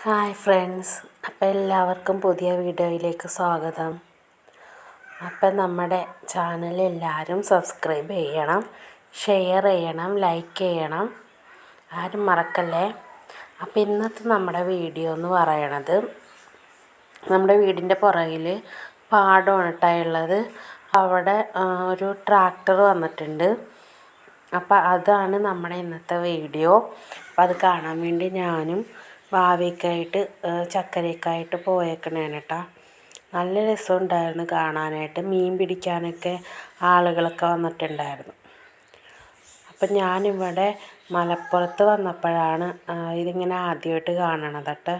Hi friends, അപ്പോൾ എല്ലാവർക്കും പുതിയ വീഡിയോയിലേക്ക് സ്വാഗതം. അപ്പം നമ്മുടെ ചാനൽ എല്ലാവരും സബ്സ്ക്രൈബ് ചെയ്യണം, ഷെയർ ചെയ്യണം, ലൈക്ക് ചെയ്യണം, ആരും മറക്കല്ലേ. അപ്പോൾ ഇന്നത്തെ നമ്മുടെ വീഡിയോ എന്ന് പറയണത് നമ്മുടെ വീടിൻ്റെ പുറകിൽ പാടമാണ് കേട്ടോ. അവിടെ ഒരു ട്രാക്ടർ വന്നിട്ടുണ്ട്. അപ്പോൾ അതാണ് നമ്മുടെ ഇന്നത്തെ വീഡിയോ. അപ്പോൾ അത് കാണാൻ വേണ്ടി ഞാനും ഭാവിയൊക്കെയായിട്ട് ചക്കരയൊക്കെയായിട്ട് പോയേക്കണേണ് കേട്ടോ. നല്ല രസമുണ്ടായിരുന്നു കാണാനായിട്ട്. മീൻ പിടിക്കാനൊക്കെ ആളുകളൊക്കെ വന്നിട്ടുണ്ടായിരുന്നു. അപ്പം ഞാനിവിടെ മലപ്പുറത്ത് വന്നപ്പോഴാണ് ഇതിങ്ങനെ ആദ്യമായിട്ട് കാണണത് കേട്ടോ.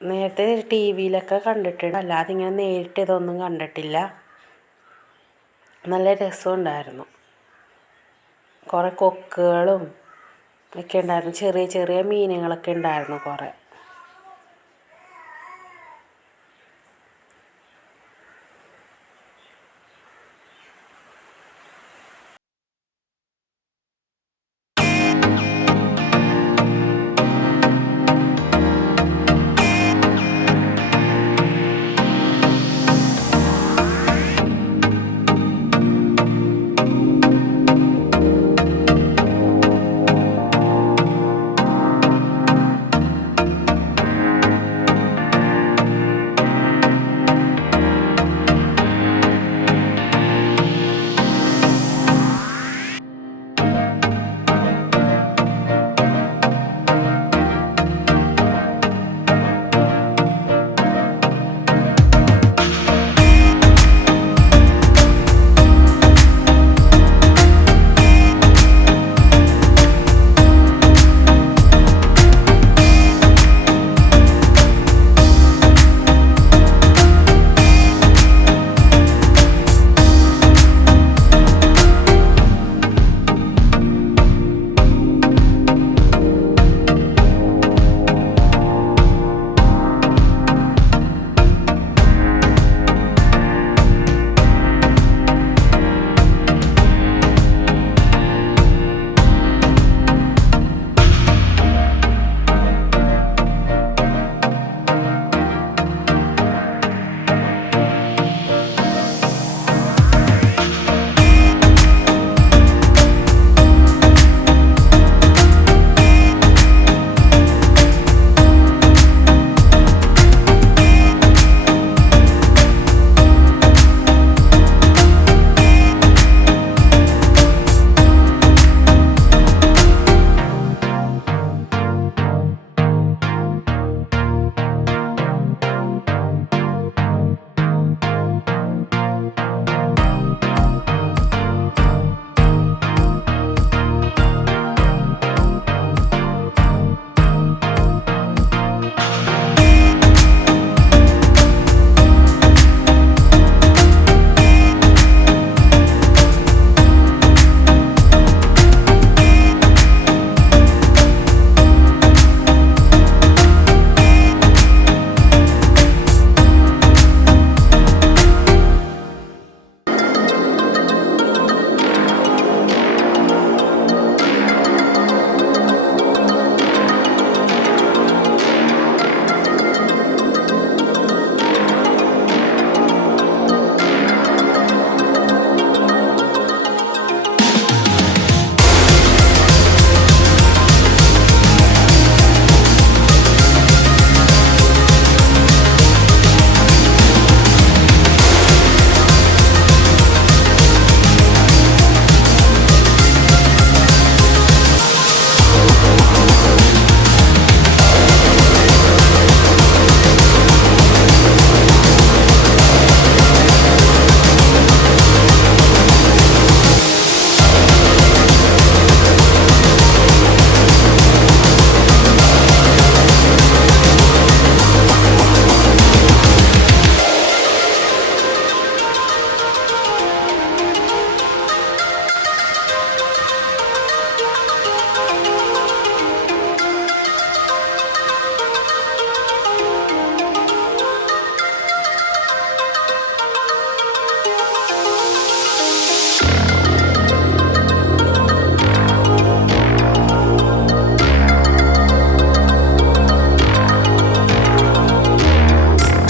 നേരത്തെ ടി വിയിലൊക്കെ കണ്ടിട്ടുണ്ട്, അല്ലാതെ ഇങ്ങനെ നേരിട്ട് ഇതൊന്നും കണ്ടിട്ടില്ല. നല്ല രസമുണ്ടായിരുന്നു. കുറേ കൊക്കുകളും ഒക്കെ ഉണ്ടായിരുന്നു, ചെറിയ ചെറിയ മീനുകളൊക്കെ ഉണ്ടായിരുന്നു കുറേ.